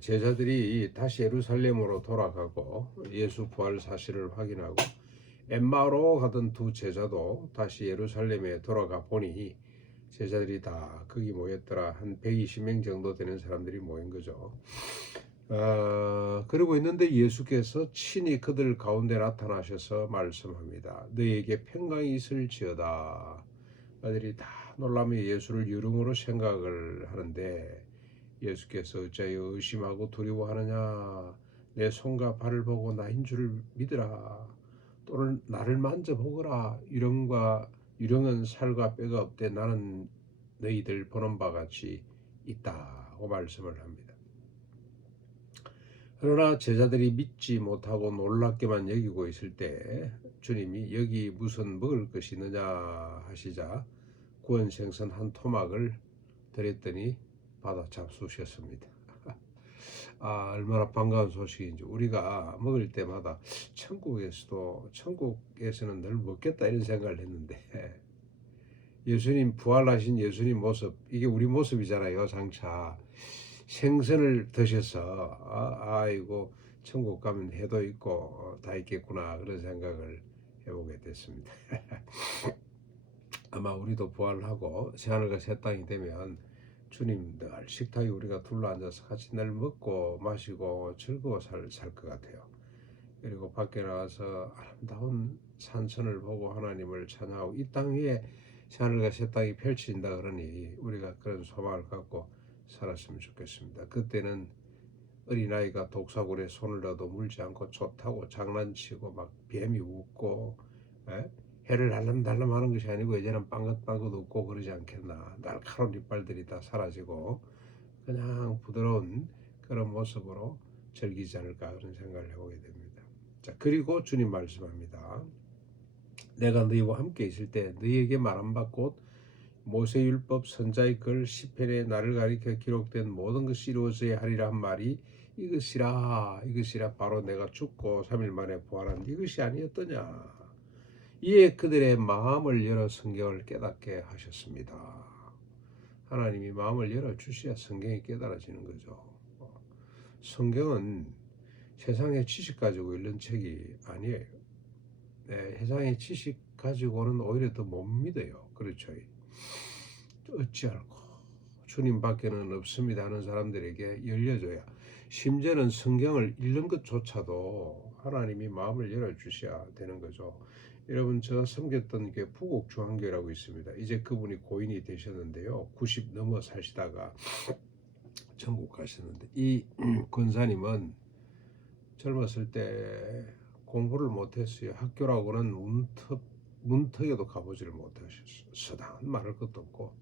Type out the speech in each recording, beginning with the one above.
제자들이 다시 예루살렘으로 돌아가고 예수 부활 사실을 확인하고 엠마오로 가던 두 제자도 다시 예루살렘에 돌아가 보니 제자들이 다 거기 모였더라. 한 120명 정도 되는 사람들이 모인 거죠. 그러고 있는데 예수께서 친히 그들 가운데 나타나셔서 말씀합니다. 너희에게 평강이 있을지어다. 그들이 다 놀라며 예수를 유령으로 생각을 하는데 예수께서 어찌하여 의심하고 두려워하느냐. 내 손과 발을 보고 나인 줄 믿으라. 또는 나를 만져보거라. 유령은 살과 뼈가 없되 나는 너희들 보는 바 같이 있다고 말씀을 합니다. 그러나 제자들이 믿지 못하고 놀랍게만 여기고 있을 때 주님이 여기 무슨 먹을 것이 있느냐 하시자 구원 생선 한 토막을 드렸더니 받아 잡수셨습니다. 얼마나 반가운 소식인지. 우리가 먹을 때마다 천국에서는 늘 먹겠다 이런 생각을 했는데 예수님 부활하신 예수님 모습, 이게 우리 모습이잖아요. 장차 생선을 드셔서 아이고 천국 가면 해도 있고 다 있겠구나 그런 생각을 해보게 됐습니다. 아마 우리도 부활하고 새하늘과 새 땅이 되면 주님 늘 식탁에 우리가 둘러앉아서 같이 늘 먹고 마시고 즐거워 살 것 같아요. 그리고 밖에 나가서 아름다운 산천을 보고 하나님을 찬양하고 이 땅 위에 새하늘과 새 땅이 펼쳐진다 그러니 우리가 그런 소망을 갖고 살았으면 좋겠습니다. 그때는 어린아이가 독사굴에 손을 넣어도 물지 않고 좋다고 장난치고 막 뱀이 웃고 해를 달람달람 하는 것이 아니고 이제는 빵긋빵긋 웃고 그러지 않겠나. 날카로운 이빨들이 다 사라지고 그냥 부드러운 그런 모습으로 즐기지 않을까 그런 생각을 해보게 됩니다. 자, 그리고 주님 말씀합니다. 내가 너희와 함께 있을 때 너희에게 말한 바 곧 모세율법 선자의 글 시편에 나를 가리켜 기록된 모든 것이 이루어져야 하리라 한 말이 이것이라 바로 내가 죽고 3일 만에 부활한 이것이 아니었더냐. 이에 그들의 마음을 열어 성경을 깨닫게 하셨습니다. 하나님이 마음을 열어 주셔야 성경이 깨달아지는 거죠. 성경은 세상의 지식 가지고 읽는 책이 아니에요. 세상의 지식 가지고는 오히려 더 못 믿어요. 그렇죠. 어찌할꼬 주님 밖에는 없습니다 하는 사람들에게 열려줘야, 심지어는 성경을 읽는 것조차도 하나님이 마음을 열어주셔야 되는 거죠. 여러분, 제가 섬겼던 게 부곡주한교라고 있습니다. 이제 그분이 고인이 되셨는데요. 90 넘어 사시다가 천국 가셨는데 이 권사님은 젊었을 때 공부를 못했어요. 학교라고는 문턱에도 가보지를 못하셨어요. 서당은 말할 것도 없고.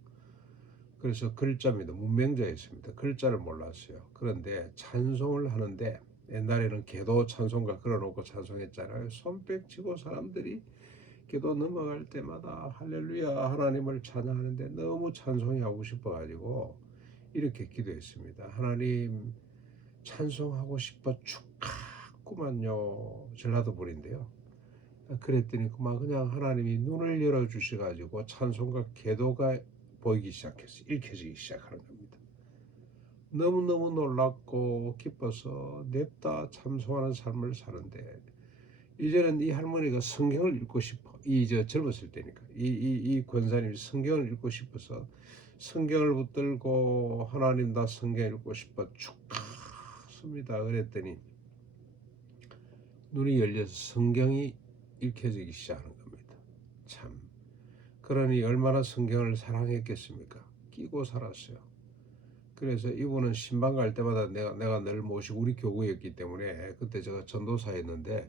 그래서 글자입니다. 문맹자였습니다. 글자를 몰랐어요. 그런데 찬송을 하는데 옛날에는 계도 찬송가 걸어놓고 찬송했잖아요. 손뼉치고 사람들이 기도 넘어갈 때마다 할렐루야 하나님을 찬양하는데 너무 찬송이 하고 싶어가지고 이렇게 기도했습니다. 하나님 찬송하고 싶어 죽겠구만요. 전라도 분인데요. 그랬더니 그냥 하나님이 눈을 열어주셔가지고 찬송가 계도가 보이기 시작했어요. 읽혀지기 시작하는 겁니다. 너무너무 놀랍고 기뻐서 냅다 참송하는 삶을 사는데 이제는 이 할머니가 성경을 읽고 싶어. 젊었을 때니까 이 권사님이 성경을 읽고 싶어서 성경을 붙들고 하나님 나 성경 읽고 싶어 축하합니다. 그랬더니 눈이 열려서 성경이 읽혀지기 시작하는 겁니다. 참. 그러니 얼마나 성경을 사랑했겠습니까? 끼고 살았어요. 그래서 이분은 신방 갈 때마다 내가 늘 모시고, 우리 교구였기 때문에 그때 제가 전도사였는데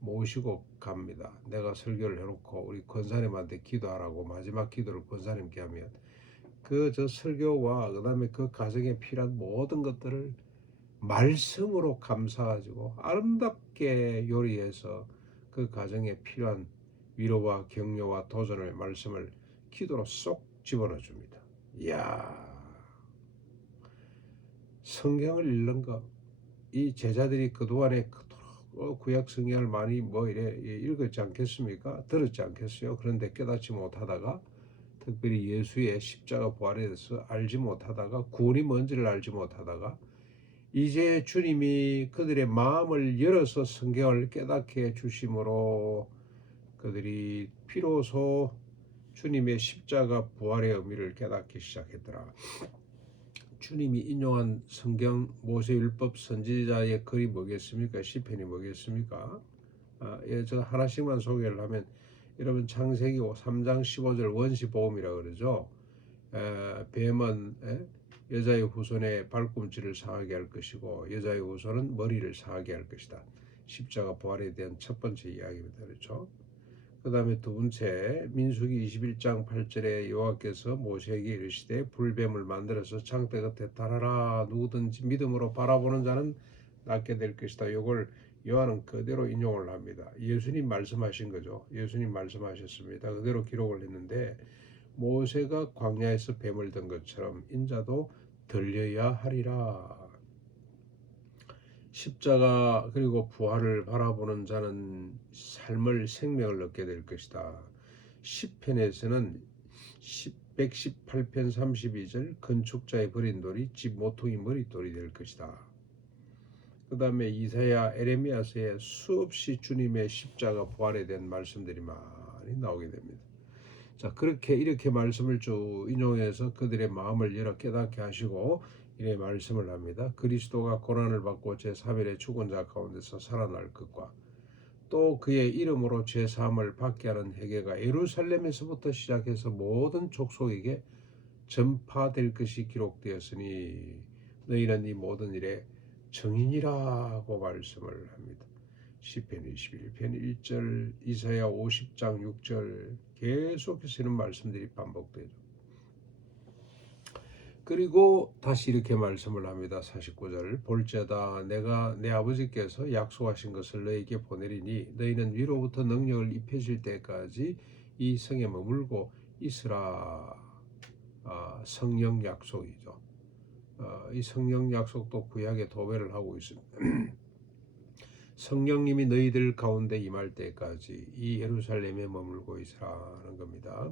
모시고 갑니다. 내가 설교를 해놓고 우리 권사님한테 기도하라고 마지막 기도를 권사님께 하면 저 설교와 그다음에 그 가정에 필요한 모든 것들을 말씀으로 감사가지고 아름답게 요리해서 그 가정에 필요한 위로와 격려와 도전의 말씀을 기도로 쏙 집어넣어 줍니다. 이야, 성경을 읽는 거, 이 제자들이 그동안에 그토록 구약 성경을 많이 읽었지 않겠습니까? 들었지 않겠어요? 그런데 깨닫지 못하다가, 특별히 예수의 십자가 부활에 대해서 알지 못하다가, 구원이 뭔지를 알지 못하다가 이제 주님이 그들의 마음을 열어서 성경을 깨닫게 해 주심으로 그들이 비로소 주님의 십자가 부활의 의미를 깨닫기 시작했더라. 주님이 인용한 성경 모세율법 선지자의 글이 뭐겠습니까? 시편이 뭐겠습니까? 저 하나씩만 소개를 하면 여러분 창세기 3장 15절 원시보험이라고 그러죠. 뱀은 여자의 후손의 발꿈치를 상하게 할 것이고 여자의 후손은 머리를 상하게 할 것이다. 십자가 부활에 대한 첫 번째 이야기입니다. 그렇죠? 그 다음에 두 번째 민수기 21장 8절에 여호와께서 모세에게 이르시되 불뱀을 만들어서 창대 곁에 달아라. 누구든지 믿음으로 바라보는 자는 낫게 될 것이다. 이걸 요한은 그대로 인용을 합니다. 예수님 말씀하신 거죠. 예수님 말씀하셨습니다. 그대로 기록을 했는데 모세가 광야에서 뱀을 든 것처럼 인자도 들려야 하리라. 십자가 그리고 부활을 바라보는 자는 삶을 생명을 얻게 될 것이다. 시편에서는 118편 32절 건축자의 버린 돌이 집 모퉁이 머릿돌이 될 것이다. 그 다음에 이사야 에레미야서에 수없이 주님의 십자가 부활에 대한 말씀들이 많이 나오게 됩니다. 자, 그렇게 이렇게 말씀을 쭉 인용해서 그들의 마음을 열어 깨닫게 하시고 이래 말씀을 합니다. 그리스도가 고난을 받고 제3일에 죽은 자 가운데서 살아날 것과 또 그의 이름으로 제3을 받게 하는 회개가 예루살렘에서부터 시작해서 모든 족속에게 전파될 것이 기록되었으니 너희는 이 모든 일에 증인이라고 말씀을 합니다. 시편 21편 1절, 이사야 50장 6절 계속해서 이런 말씀들이 반복되죠. 그리고 다시 이렇게 말씀을 합니다. 49절 볼지어다 내가 내 아버지께서 약속하신 것을 너희에게 보내리니 너희는 위로부터 능력을 입혀질 때까지 이 성에 머물고 있으라. 성령 약속이죠. 이 성령 약속도 구약에 도배를 하고 있습니다. 성령님이 너희들 가운데 임할 때까지 이 예루살렘에 머물고 있으라는 겁니다.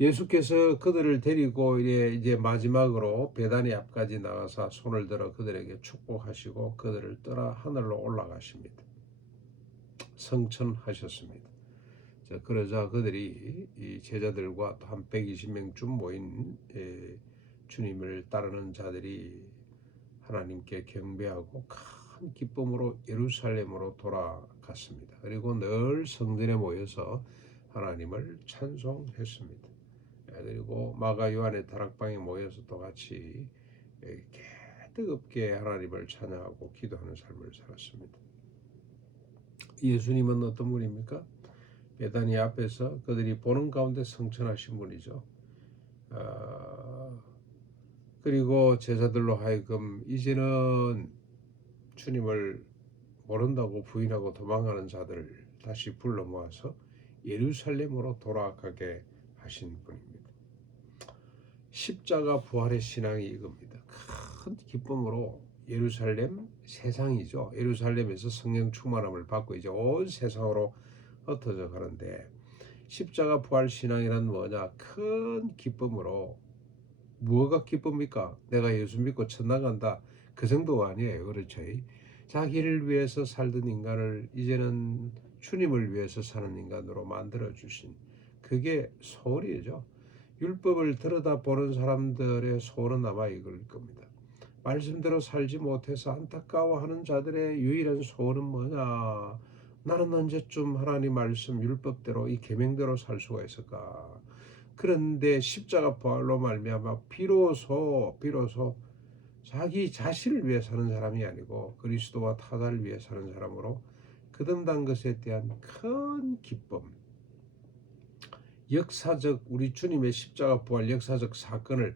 예수께서 그들을 데리고 이제 마지막으로 베다니 앞까지 나가서 손을 들어 그들에게 축복하시고 그들을 떠나 하늘로 올라가십니다. 성천하셨습니다. 자, 그러자 그들이 이 제자들과 또 한 120명쯤 모인 주님을 따르는 자들이 하나님께 경배하고 큰 기쁨으로 예루살렘으로 돌아갔습니다. 그리고 늘 성전에 모여서 하나님을 찬송했습니다. 그리고 마가 요한의 다락방에 모여서 또 같이 이렇게 뜨겁게 하나님을 찬양하고 기도하는 삶을 살았습니다. 예수님은 어떤 분입니까? 베다니 앞에서 그들이 보는 가운데 성천하신 분이죠. 그리고 제자들로 하여금 이제는 주님을 모른다고 부인하고 도망가는 자들을 다시 불러 모아서 예루살렘으로 돌아가게 하신 분입니다. 십자가 부활의 신앙이 이겁니다. 큰 기쁨으로 예루살렘 세상이죠. 예루살렘에서 성령 충만함을 받고 이제 온 세상으로 흩어져 가는데 십자가 부활 신앙이란 뭐냐? 큰 기쁨으로 뭐가 기쁩니까? 내가 예수 믿고 천당 간다. 그 정도가 아니에요. 그렇죠? 자기를 위해서 살던 인간을 이제는 주님을 위해서 사는 인간으로 만들어 주신 그게 소원이죠. 율법을 들여다보는 사람들의 소원은 아마 이걸 겁니다. 말씀대로 살지 못해서 안타까워하는 자들의 유일한 소원은 뭐냐? 나는 언제쯤 하나님 말씀 율법대로 이 계명대로 살 수가 있을까? 그런데 십자가 부활로 말미암아 비로소 자기 자신을 위해 사는 사람이 아니고 그리스도와 타자를 위해 사는 사람으로 거듭난 것에 대한 큰 기쁨, 역사적 우리 주님의 십자가 부활 역사적 사건을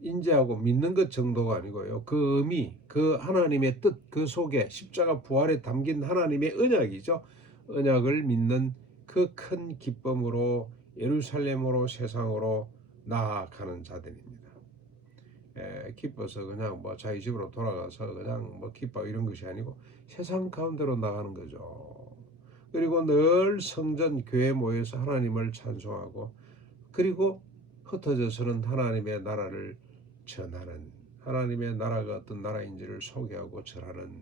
인지하고 믿는 것 정도가 아니고요. 그 의미, 그 하나님의 뜻, 그 속에 십자가 부활에 담긴 하나님의 언약이죠. 언약을 믿는 그 큰 기쁨으로 예루살렘으로 세상으로 나아가는 자들입니다. 기뻐서 그냥 뭐 자기 집으로 돌아가서 그냥 뭐 기뻐 이런 것이 아니고 세상 가운데로 나가는 거죠. 그리고 늘 성전 교회 모여서 하나님을 찬송하고 그리고 흩어져서는 하나님의 나라를 전하는 하나님의 나라가 어떤 나라인지를 소개하고 전하는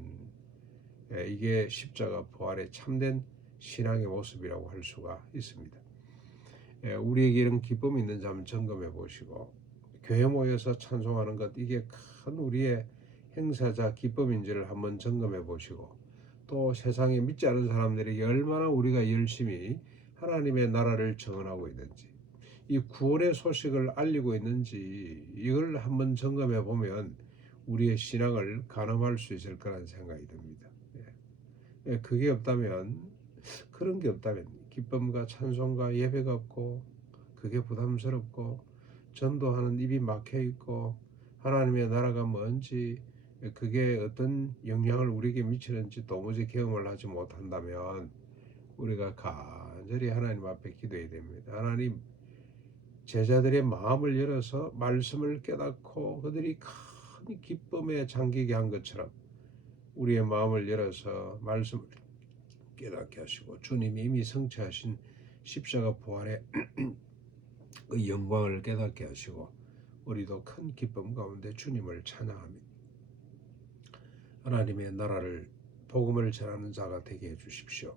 이게 십자가 부활의 참된 신앙의 모습이라고 할 수가 있습니다. 우리에게 이런 기쁨이 있는지 한번 점검해 보시고 교회 모여서 찬송하는 것 이게 큰 우리의 행사자 기쁨인지를 한번 점검해 보시고 또 세상에 믿지 않은 사람들에게 얼마나 우리가 열심히 하나님의 나라를 증언하고 있는지 이 구원의 소식을 알리고 있는지 이걸 한번 점검해 보면 우리의 신앙을 가늠할 수 있을 거라는 생각이 듭니다. 그게 없다면 그런 게 없다면 기쁨과 찬송과 예배가 없고 그게 부담스럽고 전도하는 입이 막혀 있고 하나님의 나라가 뭔지 그게 어떤 영향을 우리에게 미치는지 도무지 경험을 하지 못한다면 우리가 간절히 하나님 앞에 기도해야 됩니다. 하나님 제자들의 마음을 열어서 말씀을 깨닫고 그들이 큰 기쁨에 잠기게 한 것처럼 우리의 마음을 열어서 말씀을 깨닫게 하시고 주님이 이미 성취하신 십자가 부활의 그 영광을 깨닫게 하시고 우리도 큰 기쁨 가운데 주님을 찬양합니다. 하나님의 나라를 복음을 전하는 자가 되게 해주십시오.